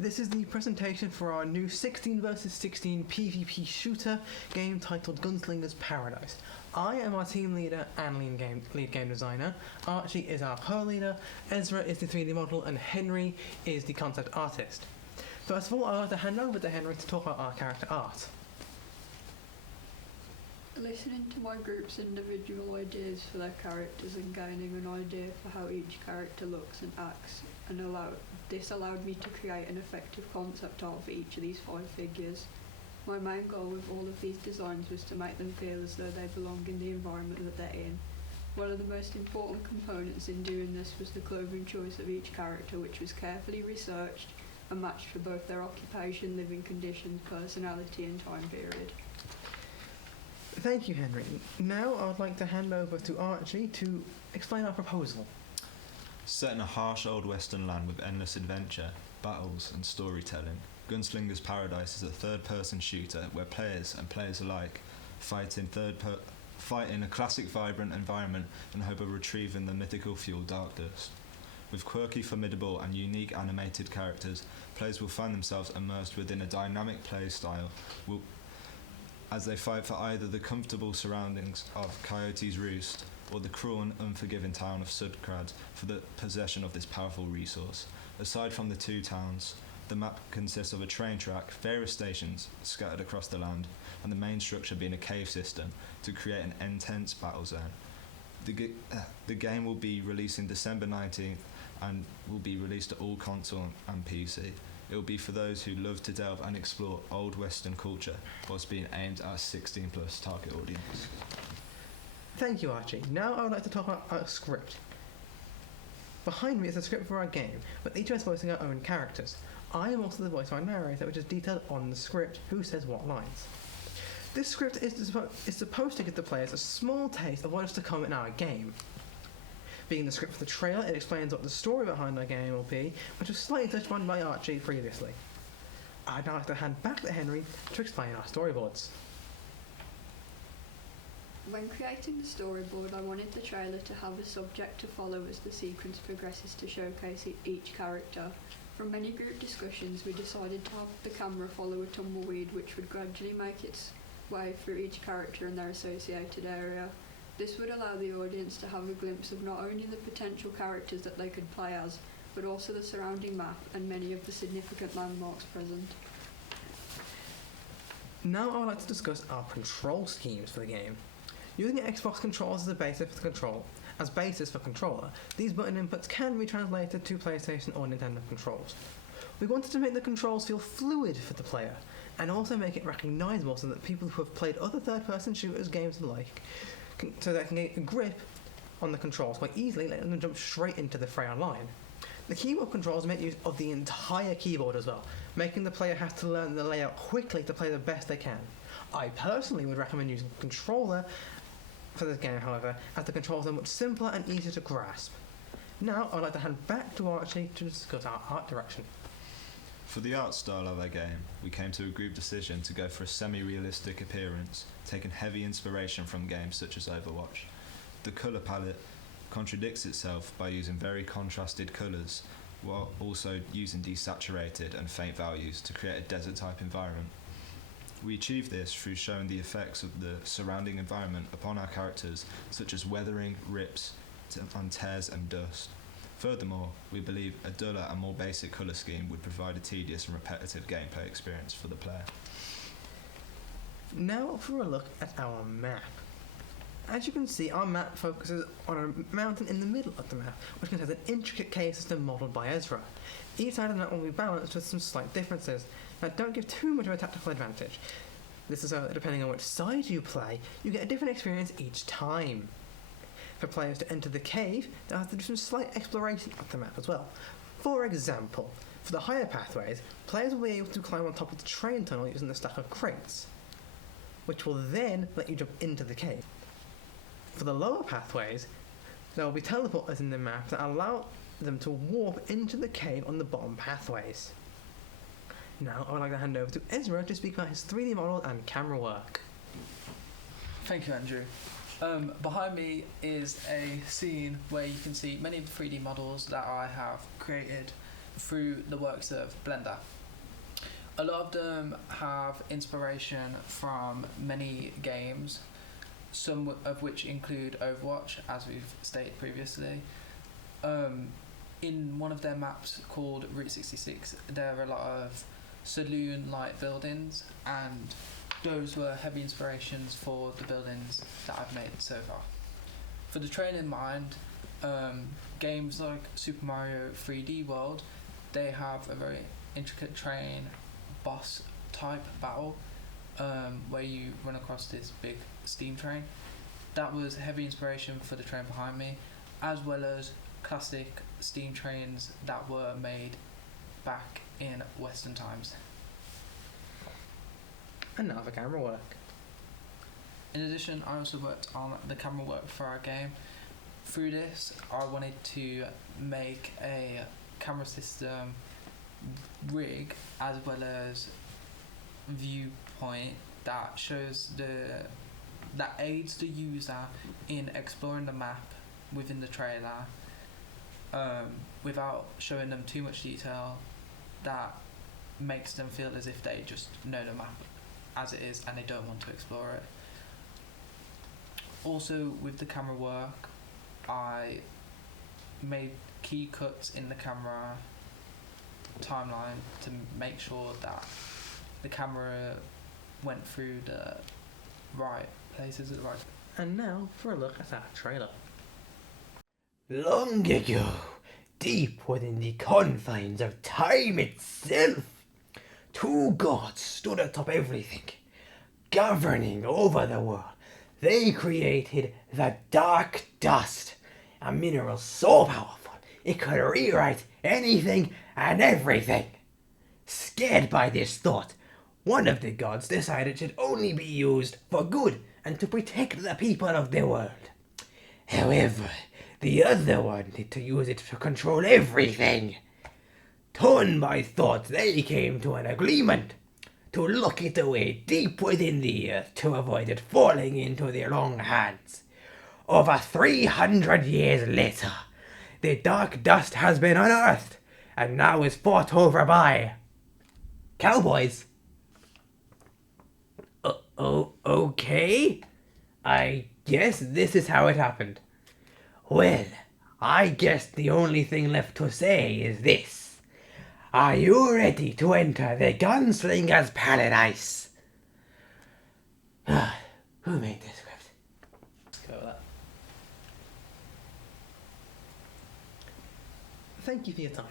This is the presentation for our new 16 vs 16 PvP shooter game titled Gunslingers Paradice. I am our team leader and lead game designer. Archie is our co-leader, Ezra is the 3D model, and Henry is the concept artist. First of all, I'd like to hand over to Henry to talk about our character art. Listening to my group's individual ideas for their characters and gaining an idea for how each character looks and acts, and this allowed me to create an effective concept art for each of these 5 figures. My main goal with all of these designs was to make them feel as though they belong in the environment that they're in. One of the most important components in doing this was the clothing choice of each character, which was carefully researched and matched for both their occupation, living conditions, personality and time period. Thank you, Henry. Now I would like to hand over to Archie to explain our proposal. Set in a harsh old western land with endless adventure, battles and storytelling, Gunslingers Paradice is a third-person shooter where players and players alike fight in a classic vibrant environment in hope of retrieving the mythical fuel Dark Dust. With quirky, formidable and unique animated characters, players will find themselves immersed within a dynamic play style as they fight for either the comfortable surroundings of Coyote's Roost or the cruel and unforgiving town of Sudkrad for the possession of this powerful resource. Aside from the 2 towns, the map consists of a train track, various stations scattered across the land, and the main structure being a cave system to create an intense battle zone. The game will be released in December 19th and will be released to all console and PC. It will be for those who love to delve and explore old Western culture whilst being aimed at a 16 plus target audience. Thank you, Archie. Now I would like to talk about our script. Behind me is a script for our game, with each of us voicing our own characters. I am also the voice of our narrator, which is detailed on the script who says what lines. This script is supposed to give the players a small taste of what is to come in our game. Being the script for the trailer, it explains what the story behind our game will be, which was slightly touched on by Archie previously. I'd now like to hand back to Henry to explain our storyboards. When creating the storyboard, I wanted the trailer to have a subject to follow as the sequence progresses to showcase each character. From many group discussions, we decided to have the camera follow a tumbleweed which would gradually make its way through each character and their associated area. This would allow the audience to have a glimpse of not only the potential characters that they could play as, but also the surrounding map and many of the significant landmarks present. Now I would like to discuss our control schemes for the game. Using Xbox controls as a basis for controller, these button inputs can be translated to PlayStation or Nintendo controls. We wanted to make the controls feel fluid for the player, and also make it recognisable so that people who have played other third-person shooters games alike so they can get a grip on the controls quite easily, letting them jump straight into the fray online. The keyboard controls make use of the entire keyboard as well, making the player have to learn the layout quickly to play the best they can. I personally would recommend using a controller for this game, however, as the controls are much simpler and easier to grasp. Now I'd like to hand back to Archie to discuss our art direction. For the art style of our game, we came to a group decision to go for a semi-realistic appearance, taking heavy inspiration from games such as Overwatch. The colour palette contradicts itself by using very contrasted colours, while also using desaturated and faint values to create a desert-type environment. We achieve this through showing the effects of the surrounding environment upon our characters, such as weathering, rips, and tears and dust. Furthermore, we believe a duller and more basic colour scheme would provide a tedious and repetitive gameplay experience for the player. Now for a look at our map. As you can see, our map focuses on a mountain in the middle of the map, which contains an intricate cave system modelled by Ezra. Each side of the map will be balanced with some slight differences that don't give too much of a tactical advantage. This is so that depending on which side you play, you get a different experience each time. For players to enter the cave, they'll have to do some slight exploration of the map as well. For example, for the higher pathways, players will be able to climb on top of the train tunnel using the stack of crates, which will then let you jump into the cave. For the lower pathways, there will be teleporters in the map that allow them to warp into the cave on the bottom pathways. Now I would like to hand over to Ezra to speak about his 3D model and camera work. Thank you, Andrew. Behind me is a scene where you can see many of the 3D models that I have created through the works of Blender. A lot of them have inspiration from many games, some of which include Overwatch, as we've stated previously. In one of their maps called Route 66, there are a lot of saloon-like buildings, and those were heavy inspirations for the buildings that I've made so far. For the train in mind, games like Super Mario 3D World, they have a very intricate train boss type battle where you run across this big steam train. That was heavy inspiration for the train behind me, as well as classic steam trains that were made back in Western times. And now the camera work. In addition, I also worked on the camera work for our game. Through this, I wanted to make a camera system rig as well as viewpoint that shows that aids the user in exploring the map within the trailer without showing them too much detail that makes them feel as if they just know the map as it is and they don't want to explore it. Also, with the camera work, I made key cuts in the camera timeline to make sure that the camera went through the right places at the right. And now for a look at our trailer. Long ago, deep within the confines of time itself, two gods stood atop everything, governing over the world. They created the Dark Dust, a mineral so powerful it could rewrite anything and everything. Scared by this thought, one of the gods decided it should only be used for good and to protect the people of the world. However, the other wanted to use it to control everything. Torn by thought, they came to an agreement to lock it away deep within the earth to avoid it falling into their own hands. Over 300 years later, the Dark Dust has been unearthed and now is fought over by cowboys. Okay. I guess this is how it happened. Well, I guess the only thing left to say is this. Are you ready to enter the Gunslingers Paradice? Who made this script? Let's go with that. Thank you for your time.